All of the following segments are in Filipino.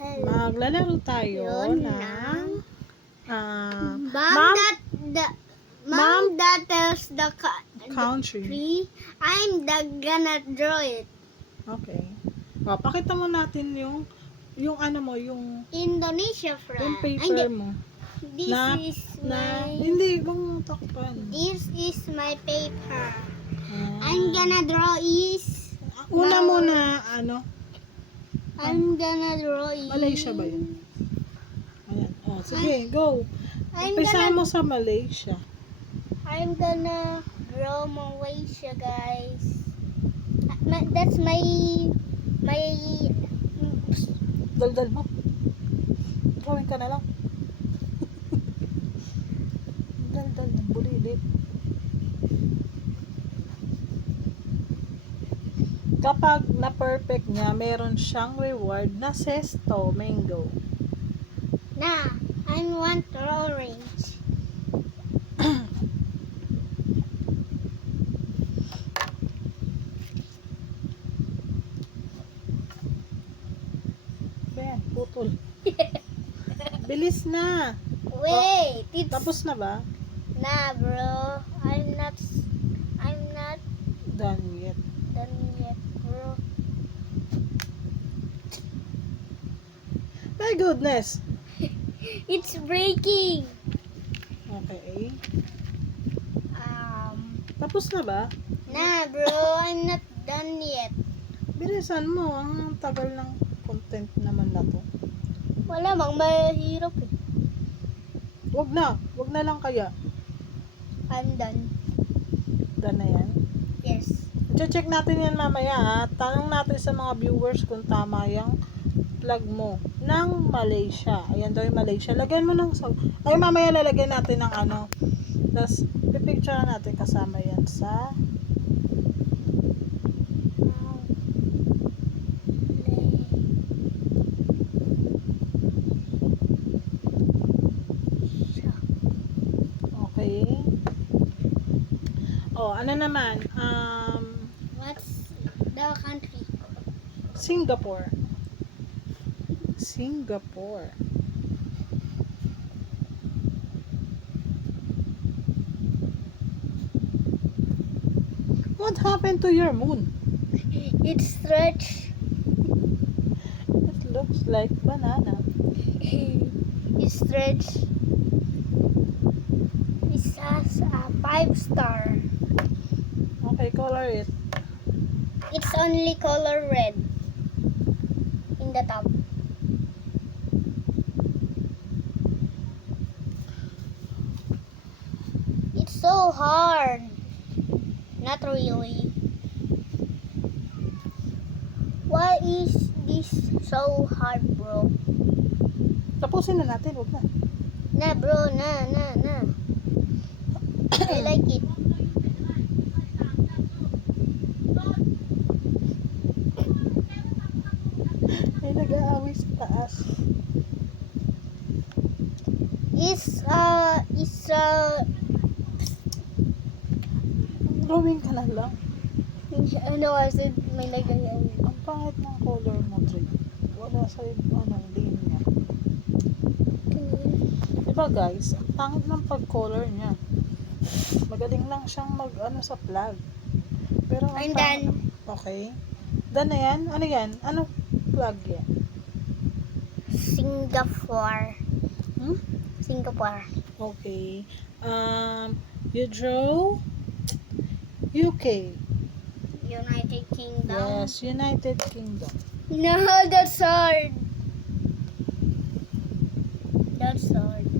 Maglalaro tayo Yun ng Mom, that tells the country. tree. I'm gonna draw it. Okay. O, pakita mo natin yung ano mo, yung Indonesia flag. paper mo. This is my. Hindi, kung takpan. This is my paper. Ah. I'm gonna draw is. Una muna, ano? I'm gonna draw is. Malaysia ba yun? Ayan. O, sige, go. I'm Umpisa gonna. mo sa Malaysia. I'm gonna draw Malaysia, guys. That's my. Daldal mo. Drawing ka na lang. Daldal ng bulilit. Kapag na-perfect niya, meron siyang reward na sesto, mango. Nah, I want orange. Ayan, putol. Bilis na. Wait, it's Tapos na ba? nah, bro. I'm not Done yet. done yet, bro. My goodness. It's breaking. Okay. Tapos Tapos na ba? Nah, bro. I'm not done yet. Bilisan mo. Ang tagal ng content naman na to. Wala mang mahirap eh. Wag na. Wag na lang kaya. I'm done. Done na yan. Yes. Check natin yan mamaya ha. Tanong natin sa mga viewers kung tama yung plug mo ng Malaysia. Ayan daw yung Malaysia. Lagyan mo ng ay mamaya lalagyan natin ng ano. Tapos pipicture natin kasama yan sa okay. Oh, ano naman? What's the country? Singapore. Singapore. What happened to your moon? It's stretched. It looks like banana. It's stretched. It has a 5-star. Okay, color it. It's only color red in the top. It's so hard. Not really. Why is this so hard, bro? Tapusin na natin, wag na. Nah, bro, nah. I like it. May nag-aaway sa taas. Drawing ka na lang. Ano kasi may lagayan. Ang pangit ng color mo, Trey. Wala sa linya. Diba guys, ang pangit ng pag-color niya. Magaling lang siyang mag-ano sa flag. Pero I'm done. Okay. Done na yan? Ano yan? Ano flag yan? Singapore. Hmm? Singapore. Okay. You draw UK. United Kingdom. Yes, United Kingdom. No, that's hard. That's hard.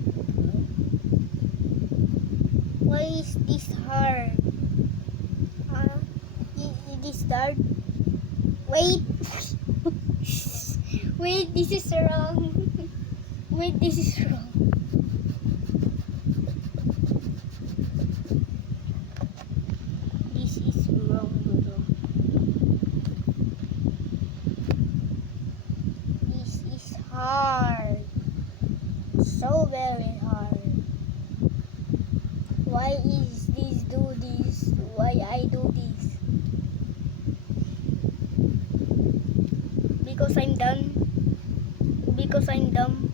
Why is this hard? It is hard. Wait. Wait, this is wrong. Wait, this is wrong. This is wrong, bro. This is hard. So very hard. Why is this do this? Why I do this? Because I'm done. because I'm dumb.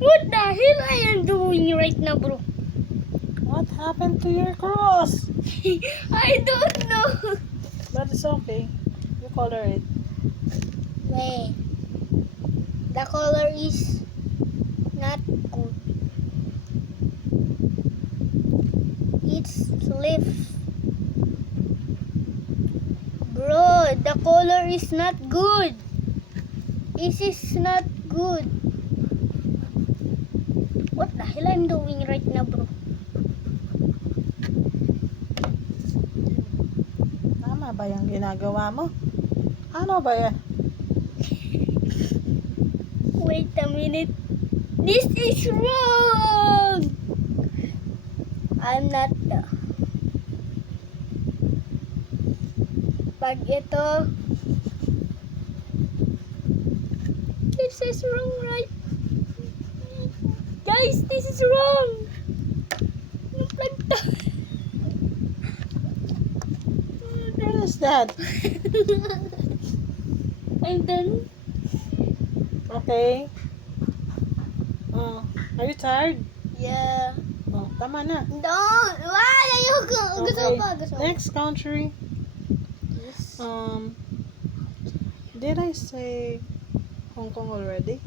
What the hell I am doing right now, bro? What happened to your cross? I don't know. But it's okay. You color it. Wait. The color is not good. It's left. Bro, the color is not good. This is not good. What the hell I'm doing right now, bro? Tama ba yung ginagawa mo? Ano ba yan? Wait a minute. This is wrong. I'm not the... Pag ito... This is wrong, right? Guys, this is wrong. Anong planta? What is that? I'm done. Okay. Oh, are you tired? Yeah. Oh, tama na. Don't! Why? Ayoko! Gusto ko Okay. pa. Gusto ko. Next country. Yes. Did I say Hong Kong already?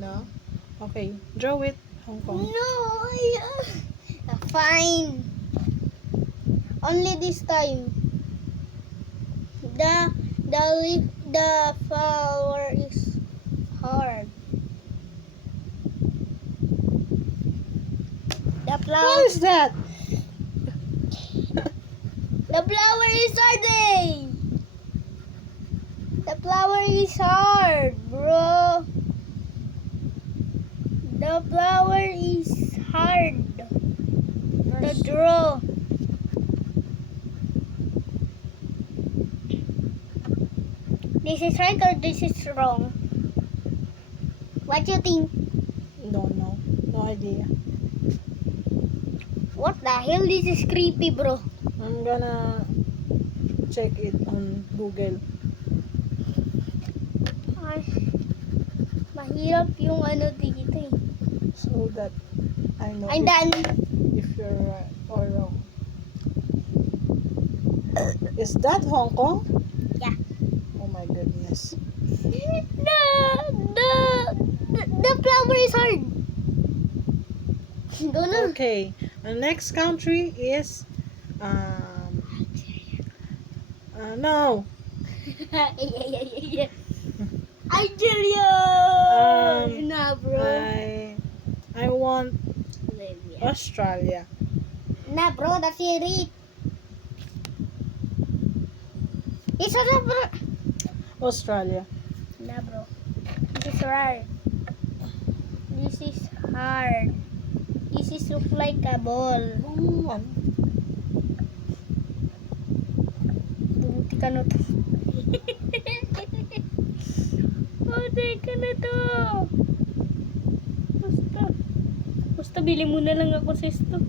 No? Okay. Draw it. Hong Kong. No! Fine. Only this time. The flower is hard. The What flower is that? The flower is hard, eh? The flower is hard, bro. The flower is hard to draw. This is right or this is wrong? What you think? Don't know. No idea. What the hell? This is creepy, bro. I'm gonna check it on Google. Ay, mahirap yung ano dito eh. So that I know I'm done. if you're right or wrong. Is that Hong Kong? Yeah. Oh my goodness. The flower is hard. Don't know. Okay. The next country is no. Algeria. Nah, bro. I want Australia. Nah, bro, that's it. It's not, bro. Australia. Nah, bro. This is hard. This is hard. This is look like a ball. Oh, ano? Buti ka na to. Buti ka na to. Basta bili mo na lang ako sesto.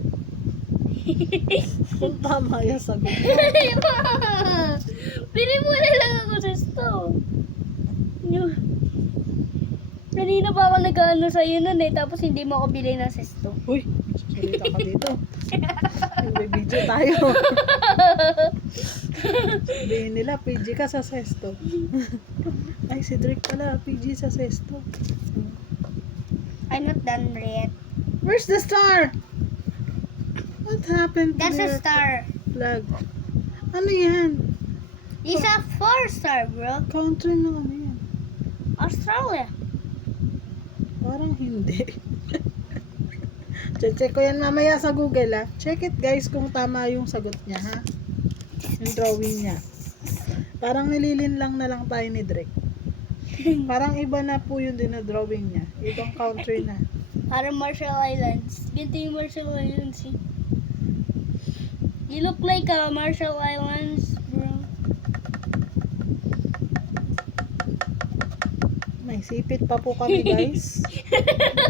Kung tama yung sagot mo. Bili mo na lang ako sesto. Kanina pa ako nag-ano sa'yo nun eh, tapos hindi mo ako bili ng sesto. Uy, sasalita ka dito. Video tayo. Sabihin nila, PG ka sa sesto. Ay, si Drake pala, PG sa sesto. I'm not done yet. Where's the star? What happened to That's a your star. flag? Ano yan? It's a 4-star, bro. Country na ano yan? Australia. Parang hindi. Check ko yan mamaya sa Google, ha. Check it, guys, kung tama yung sagot niya, ha. Yung drawing niya. Parang nililin lang na lang tayo ni Drake. Parang iba na po yung dinadrawing niya. Ibang country na. Parang Marshall Islands. Ganito yung Marshall Islands, eh. You look like a Marshall Islands, bro. May sipit pa po kami, guys.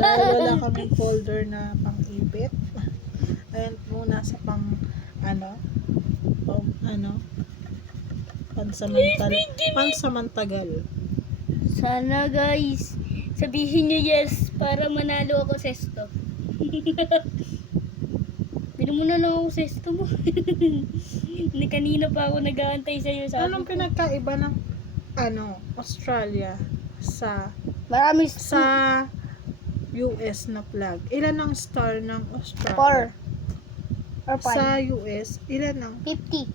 Dahil wala kaming folder na pang-ipit. Ayan muna sa pang, ano, Pansamantagal. Sana guys, sabihin niyo yes para manalo ako sesto. Bili mo na lang ako sesto mo. Ni kanina pa ako nag-aantay sa'yo. Anong pinagkaiba ng Australia sa Marami US na flag? Ilan ang star ng Australia? 4 or 5. Sa US, ilan ang 50.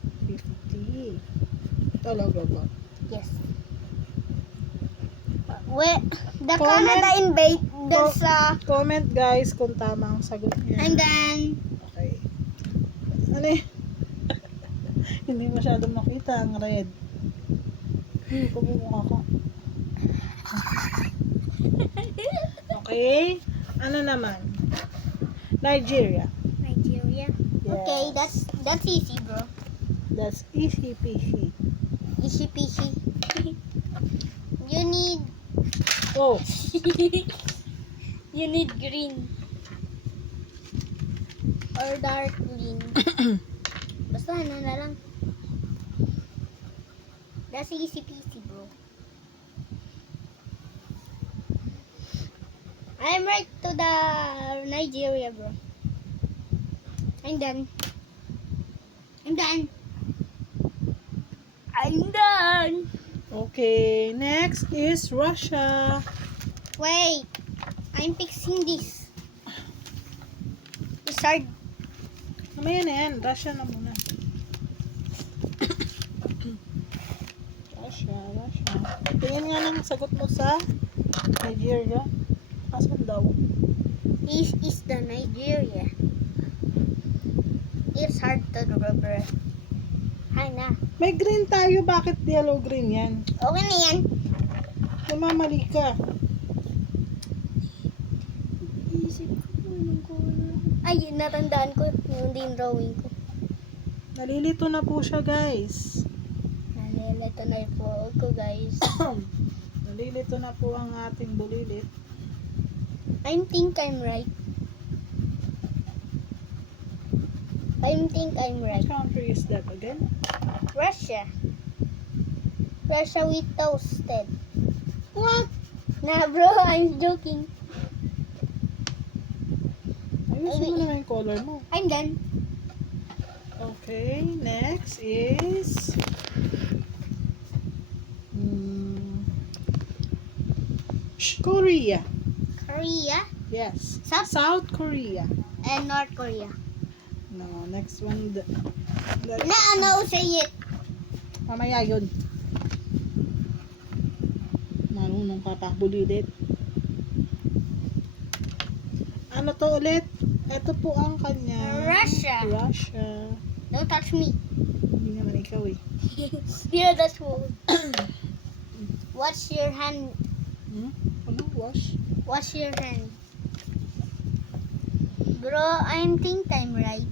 50? Talaga ba? Yes. The Comment. Canada invade sa Comment guys kung tama ang sagot niya. and then Okay. Ano eh? Hindi masyadong makita ang red. Kumumukha ko. Okay. Ano naman? Nigeria. Nigeria. Yes. Okay, that's easy, bro. That's easy peasy. Easy peasy. You need Oh, you need green or dark green. Basta ano na lang. That's easy peasy, bro. I'm right to the Nigeria, bro. I'm done. I'm done. I'm done. okay. Next is Russia. Wait. I'm fixing this. It's hard. Mamaya na yan. Russia na muna. Russia. Tingin nga ng sagot mo sa Nigeria. Asan daw? This is the Nigeria. It's hard to remember. Hay na. May green tayo. Bakit yellow green yan? Okay na yan. Namamali ka. Isip ko anong color. Ay, natandaan ko. Yung din drawing ko. Nalilito na po siya guys. Nalilito na po ako, guys. Nalilito na po ang ating bulilit. I think I'm right. I think I'm right. Which country is that again? Russia. Russia with toasted. What? Nah, bro, I'm joking. Ayusin mo naman yung color mo. I'm done. Okay, next is Korea. Korea Yes. South? South Korea. and North Korea. No, next one. Na, ano, say it. Mamaya yun. Marunong ka pa bulilit. Ano to ulit? Ito po ang kanya. Russia. Russia. Don't touch me. Hindi naman ikaw eh. Here, that's what. What's your hand? Ano? Wash? What's your hand? Bro, I think I'm right.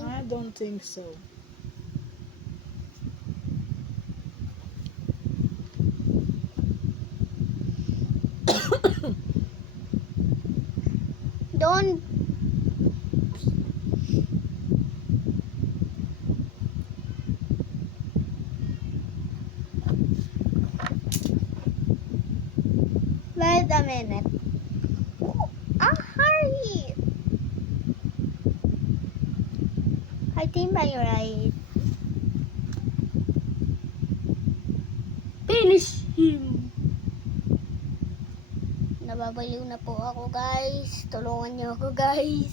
I don't think so. Don't. Wait a minute. Hurry. I think I'm right. Finish him. Nababaliw na po ako, guys. Tulungan niyo ako, guys.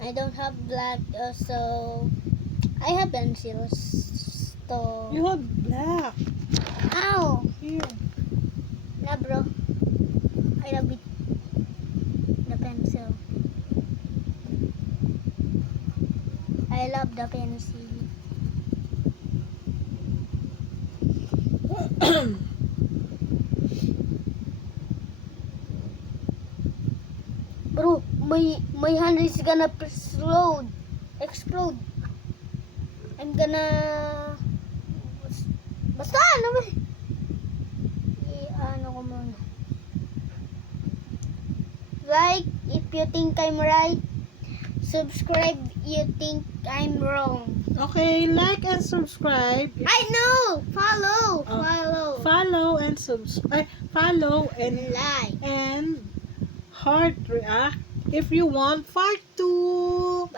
I don't have black, so I have pencils. So, You have black. ow! Here. Na, bro. I love it. The pencil. I love the pencil. Bro, my hand is gonna explode. I'm gonna basta ano ba? Ano ko muna. Like if you think I'm right. Subscribe you think I'm wrong. Okay, like and subscribe. I know. Follow. Oh. Follow. Follow and subscribe. Follow and Like. heart react if you want part 2.